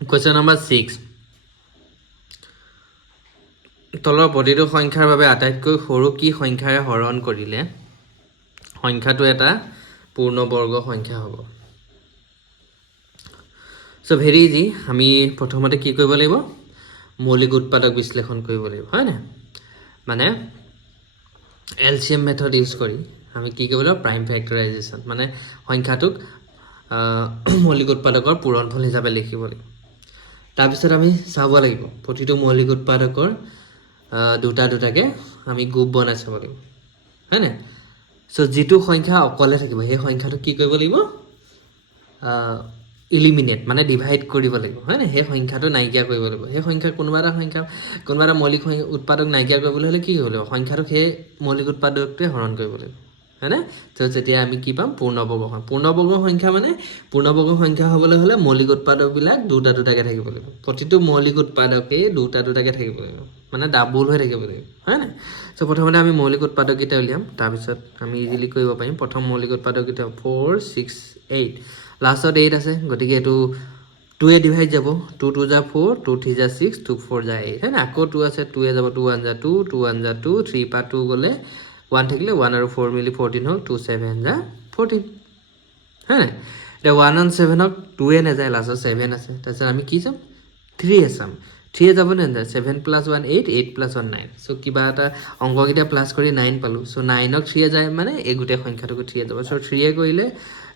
Question number 6. তলৰ প্ৰতিটো সংখ্যাৰ বাবে আটাইতকৈ সৰু কি সংখ্যাৰে হৰণ কৰিলে সংখ্যাটো এটা পূৰ্ণবৰ্গ সংখ্যা হ'ব সো ভেৰি ইজি আমি প্ৰথমতে কি কৰিব লাগিব মৌলিক উৎপাদক বিশ্লেষণ কৰিব লাগিব হয় না মানে এলসিএম মেথড ইউজ কৰি আমি কি কৰিব লাগিব প্ৰাইম ফেক্টৰাইজেশ্যন মানে সংখ্যাটোক মৌলিক উৎপাদকৰ পূৰণফল হিচাপে লিখিব লাগিব তাৰ পিছত আমি চাব লাগিব প্ৰতিটো মৌলিক উৎপাদকৰ দুটা দুটাকে আমি গ্ৰুপ বনাই চাব লাগিব হয় না সো যেটো সংখ্যা অকলে থাকিব সেই সংখ্যাটো কি কৰিব লাগিব এলিমিনেট মানে ডিভাইড কৰিব লাগিব হয় না সেই সংখ্যাটো নাইকিয়া কৰিব লাগিব সেই সংখ্যা কোনোবা এটা মৌলিক উৎপাদক নাইকিয়া কৰিবলৈ হলে কি কৰিব লাগিব সংখ্যাটো সেই মৌলিক উৎপাদকটোৱে হৰণ কৰিব লাগিব হয় না তো যেতিয়া আমি কি পাম পূৰ্ণবৰ্গ সংখ্যা মানে পূৰ্ণবৰ্গ সংখ্যা হ'বলৈ হলে মৌলিক উৎপাদক বিলাক দুটা দুটাকে থাকিব লাগিব প্ৰতিটো মৌলিক উৎপাদকে দুটা দুটাকে থাকিব লাগিব মানে ডাবল হৈ থাকিব লাগিব হয় না সো প্ৰথমতে আমি মৌলিক উৎপাদক কিটা উলিয়াম তাৰ পিছত আমি ইজিলি কৰিব পাৰিম প্ৰথম মৌলিক উৎপাদক কিটা 4 6 8 লাষ্টত 8 আছে গতিকে এটো 2 এ ডিভাইড যাব 2 2 যা 4 2 3 যা 6 2 4 যা 8 হয় না আকৌ 2 আছে 2 এ যাব 2 1 যা 2 2 1 যা 2 3 পা 2 গলে 1 থাকিলে 1 আৰু 4 মিলি 14 হল 2 7 যা 14 হ্যাঁ এটা 1 on 7 ক 2 এ না যায় লাষ্টত 7 আছে তাছত আমি কি চাম 3 এসাম 3 এ যাব না 7 plus 1 8 8 plus 1 9 সো কিবা এটা অংক কিটা প্লাস কৰি 9 পালো সো 9 ক 3 এ যায় মানে এই গুটে সংখ্যাটোক 3 এ যাব সো 3 এ কৰিলে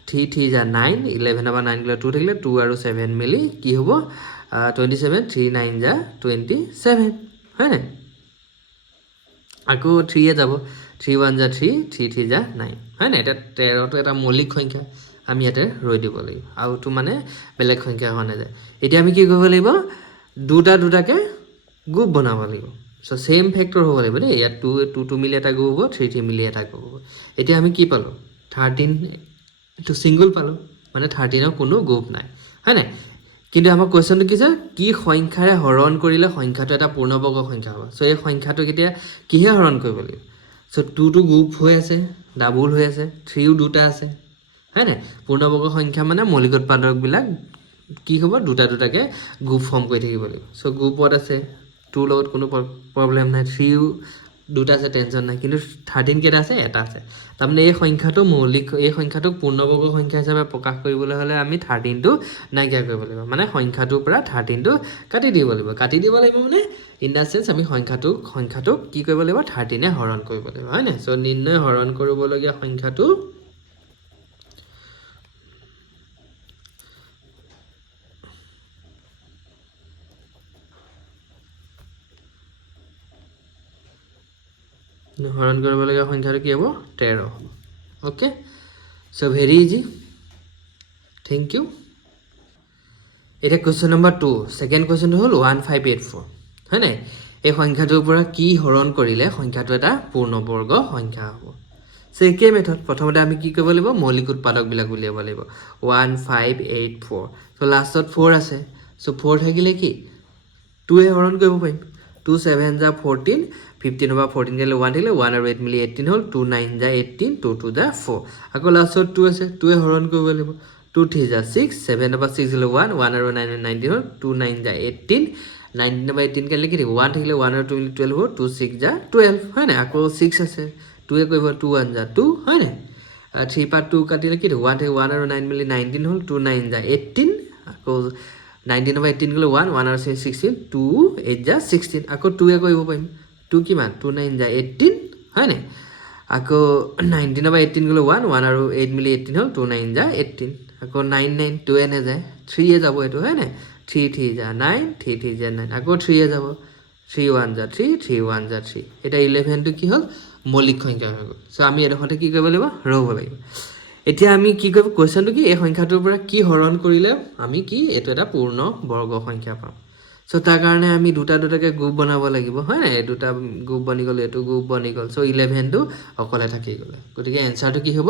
3 3 যা 9 11 আবাৰ 9 গলে 2 থাকিলে 2 আৰু 7 মিলি কি হ'ব 27 3 9 যা 27 হয় না আকৌ 3 এ যাব 3 1 যা 3 3 3 যা 9 হয় না এটা 13 তো এটা মৌলিক সংখ্যা আমি ইয়াতে ৰৈ দিব লাগিব আৰু তো মানে বেলেগ সংখ্যা হনে যায় এতিয়া আমি কি কৰিব লাগিব দুটা দুটাকে গ্ৰুপ বনাব লাগিব সো সেম ফ্যাক্টর হ'ব লাগিব দেই ইয়াত 2 2 2 মিলি এটা গ্ৰুপ হ'ব 3 3 মিলি এটা গ্ৰুপ হ'ব এতিয়া আমি কি পালো 13 তো সিঙ্গল পালো মানে 13 ৰ কোনো গ্ৰুপ নাই হয় না কিন্তু আমাৰ কোৱেশ্চনটো কি কি সংখ্যাৰে হৰণ কৰিলে সংখ্যাটো এটা পূৰ্ণবৰ্গ সংখ্যা হ'ব সো এই সংখ্যাটো কেতিয়া কিহে হৰণ কৰিব লাগিব সো 2 টো গ্ৰুপ হৈ আছে ডাবল হৈ আছে 3 ও দুটা আছে হয় না পূৰ্ণবৰ্গ সংখ্যা মানে মৌলিক উৎপাদক বিলাক কি হ'ব দুটা দুটাকে গ্ৰুপ ফৰ্ম কৰি থাকিব লাগিব সো গ্ৰুপত আছে 2 লগত কোনো প্ৰবলেম নাই 3 ও দুটা আছে টেনশন নাই কিন্তু 13 কেটা আছে এটা আছে তাৰমানে এই সংখ্যাটো মৌলিক এই সংখ্যাটোক পূৰ্ণবৰ্গ সংখ্যা হিচাপে প্ৰকাশ কৰিবলৈ হলে আমি 13 টো নাইকিয়া কৰিব লাগিব মানে সংখ্যাটোৰ পৰা 13 টো কাটি দিব লাগিব মানে ইন দা সেন্স আমি সংখ্যাটোক কি কৰিব লাগিব 13 এ হৰণ কৰিব লাগিব হয় না সো নিৰ্ণয় হৰণ কৰিবলগীয়া সংখ্যাটো হৰণ কৰিবলগীয়া সংখ্যাটো কি হ'ব 13 হ'ব okay so very easy thank you এটা কোৱেশ্চন নম্বৰ 2 সেকেন্ড কোৱেশ্চনটো হল 1584 হয় নাই এই সংখ্যাটোৰ পৰা কি হৰণ কৰিলে সংখ্যাটো এটা পূৰ্ণবৰ্গ সংখ্যা হ'ব সো একে মেথড প্ৰথমতে আমি কি কৰিব লাগিব মৌলিক উৎপাদক বিলাক উলিয়াব লাগিব 1584 সো লাষ্টত 4 আছে সো 4 থাকিলে কি 2 এ হৰণ কৰিব পাৰিম 2 7 যা 14 15 over 14 গেলে 1 থাকিলে 1 আৰু 8 মিলি 18 হল 2 9 যা 18 2 2 যা 4 আকৌ লাষ্টত 2 আছে 2 এ হৰণ কৰিব লাগিব 2 3 যা 6 7 over 6 গেলে 1 1 আৰু 9 19 হল 2 9 যা 18 19 over 18 গেলে কি 1 থাকিলে 1 আৰু 2 মিলি 12 হল 2 6 যা 12 হয় না আকৌ 6 আছে 2 এ কৰিব 2 1 যা 2 হয় না 3 পা 2 কাটিলে কি 1 থাকে 1 আৰু 9 মিলি 19 হল 2 9 যা 18 আকৌ 19 over 18 গলে 1 1 আৰু 16 2 8 যা 16 আকৌ 2 এ কৰিব পাৰিম 2 কিমান 2 9 যা 18 হয় না আকৌ 19 over 18 গলে 1 1 আৰু 8 মিলি 18 হল 2 9 যা 18 আকৌ 9 9 2 এ না যায় 3 এ যাব এটো হয় না 3 3 যা 9 3 3 যা 9 আকৌ 3 এ যাব 3 1 যা 3 3 1 যা 3 এটা 11 টো কি হল মৌলিক সংখ্যা হৈ গল সো আমি এডখতে কি কৰিব লাগিব ৰব লাগিব এতিয়া আমি কি কৰিব কোৱেশ্চনটো কি এই সংখ্যাটোৰ পৰা কি হৰণ কৰিলে আমি কি এটো এটা পূৰ্ণ বৰ্গ সংখ্যা পাম সো তাৰ কাৰণে আমি দুটা দুটাকে গ্ৰুপ বনাব লাগিব হয় না এই দুটা গ্ৰুপ বনি গল এটো গ্ৰুপ বনি গল সো 11 টো অকলে থাকি গলে গতিকে এনসাৰটো কি হ'ব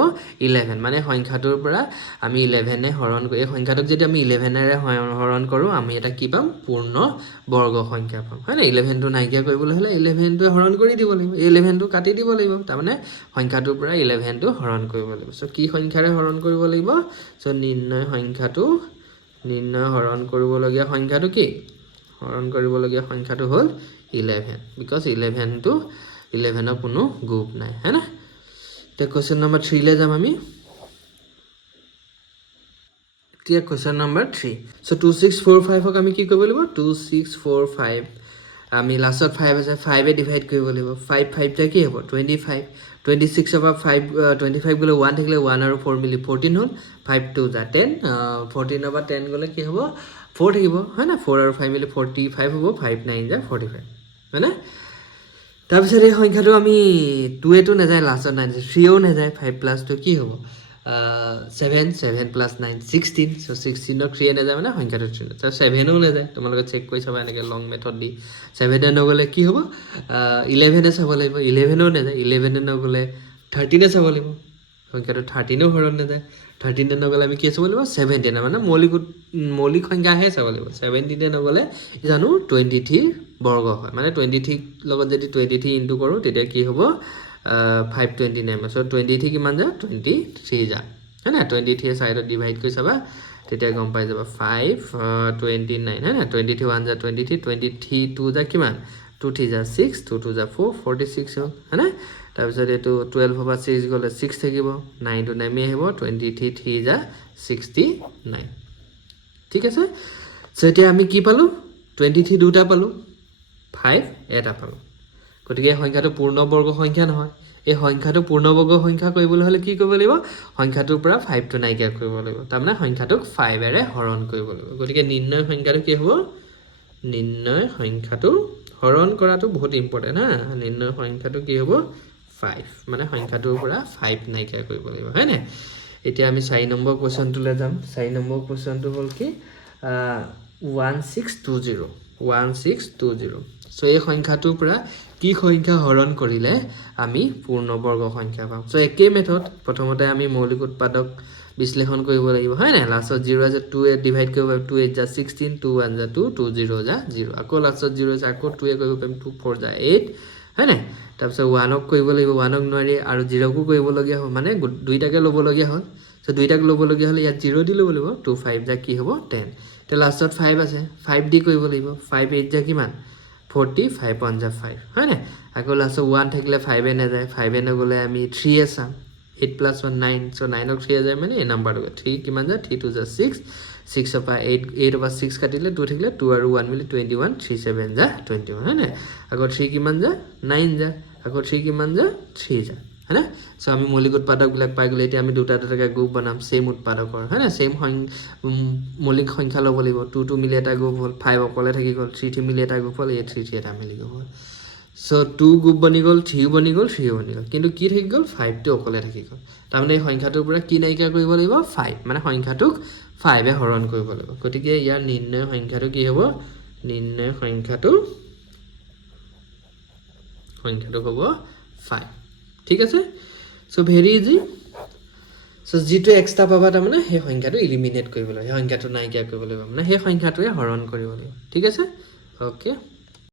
11 মানে সংখ্যাটোৰ পৰা আমি 11 এ হৰণ কৰি এই সংখ্যাটোক যদি আমি 11 এৰে হৰণ কৰো আমি এটা কি পাম পূৰ্ণ বৰ্গ সংখ্যা পাম হয় না 11 টো নাইকিয়া কৰিবলৈ হলে 11 টো হৰণ কৰি দিব লাগিব 11 টো কাটি দিব লাগিব তাৰ মানে সংখ্যাটোৰ পৰা 11 টো হৰণ কৰিব লাগিব সো কি সংখ্যাৰে হৰণ কৰিব লাগিব সো নিৰ্ণয় সংখ্যাটো নিৰ্ণয় হৰণ কৰিবলগীয়া সংখ্যাটো কি হৰণ কৰিবলগীয়া সংখ্যাটো হ'ল 11 বিকজ 11টো 11ৰ কোনো গ্ৰুপ নাই है ना তে কোৱেশ্চন নম্বৰ 3 লে যাম আমি তে কোৱেশ্চন নম্বৰ 3 সো 2645 ক আমি কি কৰিব লাগিব 2645 আমি লাষ্টত 5 আছে 5 এ ডিভাইড কৰিব লাগিব 5 5 টা কি হ'ব 25 26 of 5 25 গলে 1 থাকিলে 1 আৰু 4 মিলি 14 হ'ল 5 2 যা 10 14 of 10 গলে কি হ'ব 4 থাকিব হয় না 4 আৰু 5 মিলি 45 হ'ব 5 9 যা 45 হয় না তাৰপিছত এই সংখ্যাটো আমি 2 এটো না যায় লাষ্টত 9 3 ও না যায় 5 plus 2 কি হ'ব 7 7 plus 9 16 so 16 ৰ 3 না যায় মানে সংখ্যাটো 3 তো 7 ও না যায় তোমালোকে চেক কৰি চাবা এনেকে লং মেথড দি 7 এ নগলে কি হ'ব 11 এ চাব লাগিব 11 ও না যায় 11 এ নগলে 13 এ চাব লাগিব সংখ্যাটো 13 ও হৰণ না যায় 13 এ নগলে আমি কি চাব লাগিব 17 মানে মৌলিক সংখ্যা হে চাব লাগিব 17 এ নগলে জানো 23 বৰ্গ হয় মানে 23 লগত যদি 23 ইনটু কৰো তেতিয়া কি হ'ব 529 so 23 কিমান যা 23 যা है ना 23 সাইডত ডিভাইড কৰি চাবা তেতিয়া গম পাই যাবা 529 है ना 23 1 যা 23 23 2 যা কিমান 2 3 যা 6 2 2 যা 4 46 হ'ল है ना তাৰপিছত এটো 12 হবা 6 গলে 6 থাকিব 9 to 9 আহিব 23 3 যা 69 ঠিক আছে সো এতিয়া আমি কি পালো 23 দুটা পালো 5 এটা পালো গতিকে সংখ্যাটো পূৰ্ণবৰ্গ সংখ্যা নহয় এই সংখ্যাটো পূৰ্ণবৰ্গ সংখ্যা কৰিবলৈ হলে কি কৰিব লাগিব সংখ্যাটোৰ পৰা 5 টো নাইকিয়া কৰিব লাগিব তাৰমানে সংখ্যাটোক 5 এৰে হৰণ কৰিব লাগিব গতিকে নিৰ্ণয় সংখ্যাটো কি হ'ব নিৰ্ণয় সংখ্যাটো হৰণ কৰাটো বহুত ইম্পৰ্টেন্ট হা নিৰ্ণয় সংখ্যাটো কি হ'ব 5 মানে সংখ্যাটোৰ পৰা 5 নাইকিয়া কৰিব লাগিব হয় না এতিয়া আমি 4 নম্বৰ কোৱেশ্চনটোলৈ যাম 4 নম্বৰ কোৱেশ্চনটো হ'ল কি 1620 সো এই সংখ্যাটোৰ পৰা কি সংখ্যা হৰণ কৰিলে আমি পূৰ্ণবৰ্গ সংখ্যা পাম সো একে মেথড প্ৰথমতে আমি মৌলিক উৎপাদক বিশ্লেষণ কৰিব লাগিব হয় না লাষ্টত 0 আছে 2 এ ডিভাইড কৰিব 2 8 যা 16 2 1 যা 2 2 0 যা 0 আকৌ লাষ্টত 0 আছে আকৌ 2 এ কৰিব পাৰিম 2 4 যা 8 হয় না তাৰপিছত 1 ক কৰিব লাগিব 1 ক নোৱাৰি আৰু 0 কো কৰিব লগিয়া হয় মানে দুইটাকে লব লগিয়া হ'ল সো দুইটাকে লব লগিয়া হলে ইয়াত 0 দি লব লাগিব 2 5 যা কি হ'ব 10 তে লাষ্টত 5 আছে 5 দি কৰিব লাগিব 5 8 যা কিমান 40 5 1 যা 5 হয় না আকৌ লাষ্টত 1 থাকিলে 5 এ না যায় 5 এ নগলে আমি 3 এ চাম 8 plus 1 9 so 9 ক 3 যায় মানে এই নাম্বাৰটো 3 কিমান যা 3 2 যা 6 6 of 8 of 6 কাটিলে 2 থাকিলে 2 আৰু 1 মিলি 21 3 7 যা 21 হয় না আকৌ 3 কিমান যা 9 যা আকৌ 3 কিমান যা 3 যা है ना सो আমি মৌলিক উৎপাদক বিলাক পাই গলে এতিয়া আমি দুটা দুটাকে গ্ৰুপ বনাম সেম উৎপাদকৰ है ना সেম মৌলিক সংখ্যা লব লাগিব 2 2 মিলি এটা গ্ৰুপ হ'ল 5 অকলে থাকি গল 3 3 মিলি এটা গ্ৰুপ হ'ল 8 3 3 এটা মিলি গল সো 2 গ্ৰুপ বনি গল 3 বনি গল 3 বনি গল কিন্তু কি থাকি গল 5 টো অকলে থাকি গল তাৰমানে এই সংখ্যাটোৰ পৰা কি নাইকিয়া কৰিব লাগিব 5 মানে সংখ্যাটোক 5 এ হৰণ কৰিব লাগিব গতিকে ইয়াৰ নিৰ্ণয় সংখ্যাটো কি হ'ব নিৰ্ণয় সংখ্যাটো হ'ব 5 ঠিক আছে সো ভেৰি ইজি সো যেটো এক্সট্ৰা পাবা তাৰ মানে সেই সংখ্যাটো এলিমিনেট কৰিব লাগিব সেই সংখ্যাটো নাইকিয়া কৰিব লাগিব মানে সেই সংখ্যাটোৱে হৰণ কৰিব লাগিব ঠিক আছে ওকে